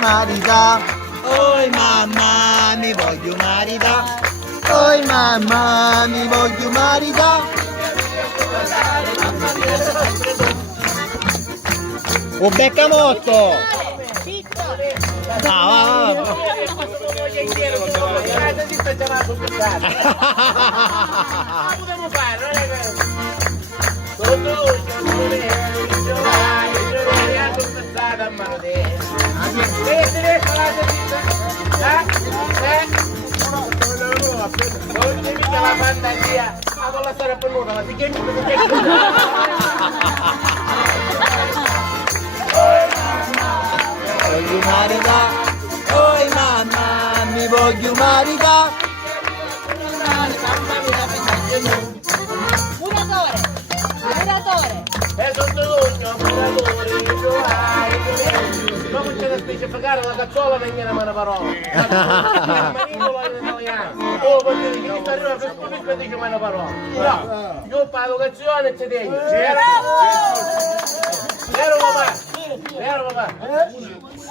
Marita, oi mamma, mi voglio marita. Oi mamma, mi voglio marita. Un beccamotto! Ah, va. Potremmo fare, non è vero? A mano te. Non ti mica la fantasia. Ma con la storia per nulla, ma ti chiami come ti Voglio marita. Oi mamma, mi voglio marita. Muratore! è sottodoglio, muratore, come c'è da specificare la cazzola non gliela mano parola. La manicola è italiano. Oh, voglio dire, chi sta arrivando per scoprire e dice mano parola. No, io per l'educazione ci tengo. Vero papà? Vero papà?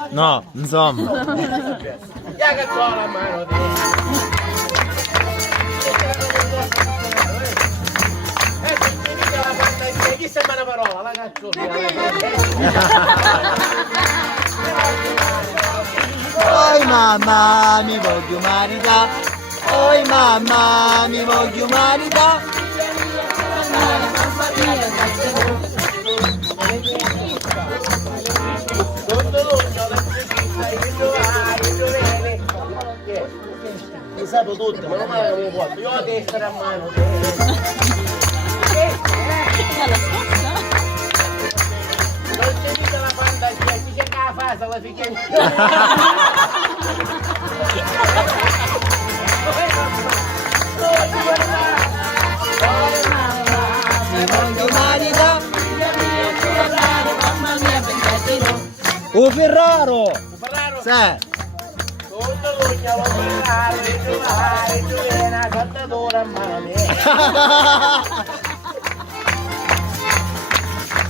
No, insomma. La cazzola a mano te. Chi sembra una parola? La cazzo Oi mamma, mi voglio marita. Oi mamma, mi voglio marita. mi sa tutto, ma non me la posso. Io ho testa a mano. Non c'è mica la fantasia, chi c'è che la fa, se la fichiamo. Mi voglio marita. Un Ferraro. Ferraro. Sì. Tutto l'ugno, lo Ferraro, il giovane, il giovane, cantatore a mano.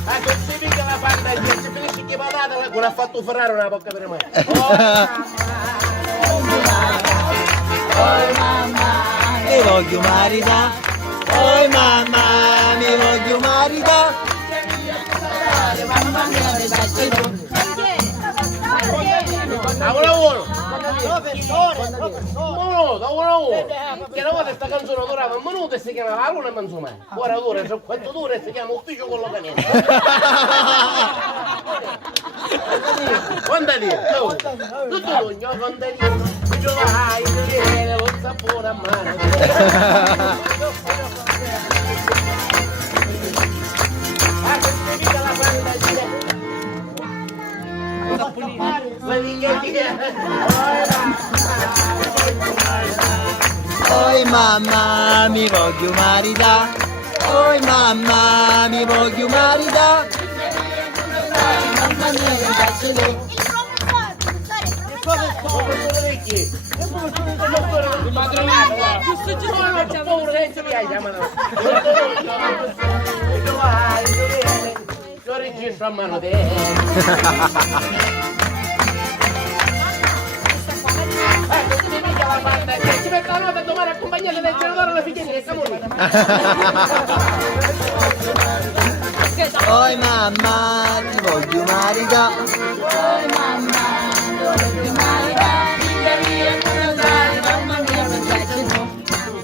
Ma non si mica la fantasia, si finisce che patata, la ha fatto Ferraro, non la può capire mai. Oi mamma, mi voglio marita. Oi mamma, mi voglio marita. Da lavoro! No, da lavoro! Che una volta sta canzone durava un minuto e si chiamava La Luna Manzumai. Ora dura, c'è quanto dura e si chiama Ufficio con l'Ocanese. Contadino, tutto l'ogno, contadino, il giovane, il giovane, lo sapore a mano. Ah, che si vita la fantasia! Oi mamma, mi voglio marita. Oi mamma, mi voglio marita. Io registro a mano te. Ci metto la nota domani accompagnata dal generale alla figlia che siamo lì. Oi mamma, ti voglio marita. Oi mamma, voglio marita. Figlia mia, non andare, mamma mia, perché no.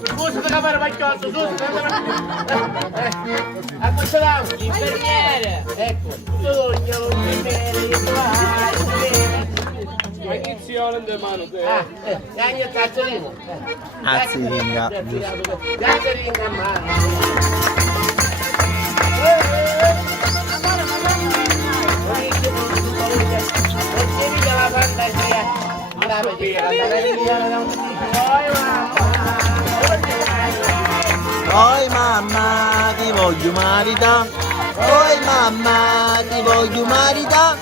Scusa da capare pagliotto, scusa. A cosa da? Infermiere. Ecco, sogno, Ma chi si ora in mano te? Dai, cazzolino. Azzinga. Cazzolino a mano. La fantasia. Oi mamma, ti voglio marita. Oi mamma, ti voglio marita.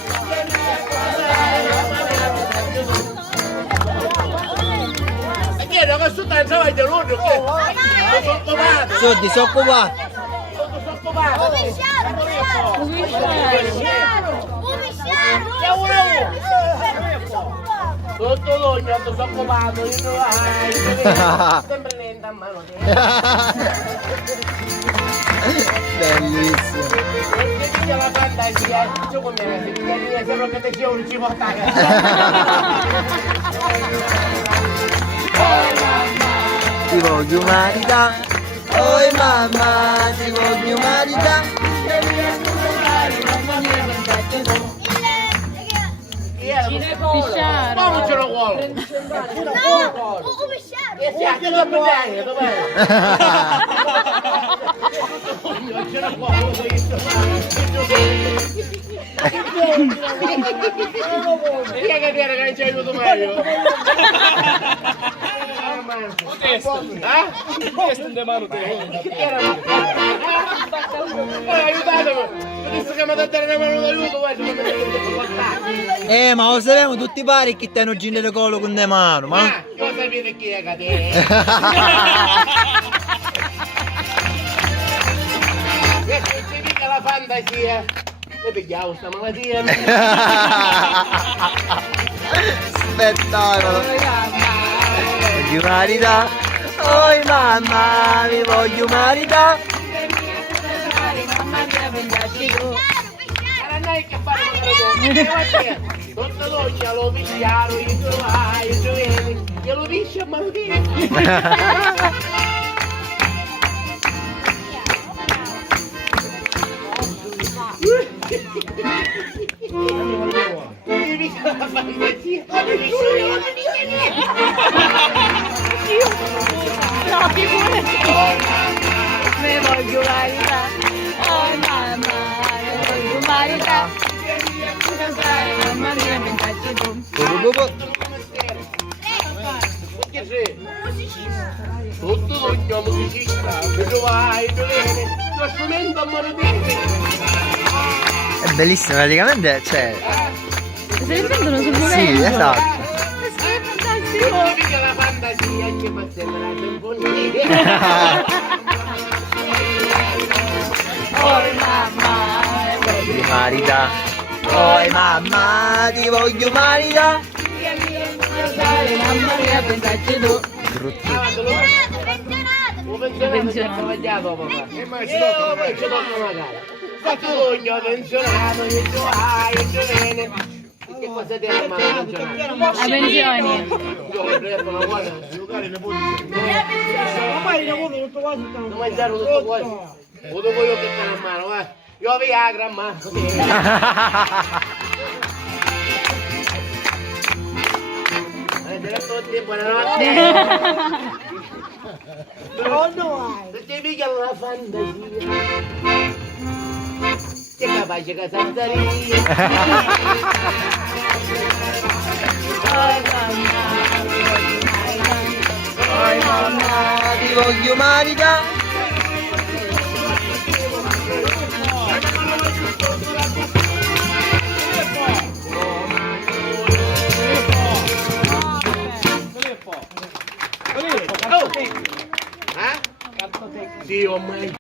Che sto travaglio loro che sono occupato. Sono disoccupato. Sono padre. Tutto l'ogno, sono occupato, io sempre niente a mano. Bellissimo. Se la fantasia, io come me, sembra che te sia un cibo a Ti voglio umanità. Oh mamma, ti voglio umanità. Ma non ce lo vuole. E si ha che lo prende, dov'è? Non ce lo vuole. Chi è che viene che ci aiuto meglio? Questo è mano te. Aiutatemi! Adesso che mi date una mano d'aiuto, guarda, mi date Ma lo sappiamo tutti pari che ti hanno girato il collo con le mani, ma... io sapete chi è che te? Che ci dica la fantasia? E pigliamo sta malattia. Spettacolo. Voglio umanità. Oh mamma, mi voglio umanità. Che fare tutto l'ogno lo pigliaro, io giovedì, glielo dice a Martino. Me voglio umanità. Oh mamma, me voglio umanità. Mamma mia, pensarci tu. Che sei? Tutto l'ogno musicista, vedo vai, viene, lo strumento a Martino. È bellissimo, praticamente, cioè... Si riprendono sul momento. Sì, esatto. È fantastico. Mica la fantasia che fa sempre la sinfonia. Oh mamma, Voglio umanità. Oh mamma, ti voglio umanità. mamma mia, pensarci tu. Brutto. Ho pensionato, sbagliato papà. E ma ci tocca magari. Fatto l'ogno pensionato, io bene. Che cosa ti ha chiamato pensionato? La pensioni. Io ho preso una buona. Non mangiare tutto qua. Ho dopo io che stanno a mano, io Viagra a mano. Buonanotte. Perché mica la fantasia. Che capace che sanzaria. Oh mamma, ti voglio umanità. Sì, ho mai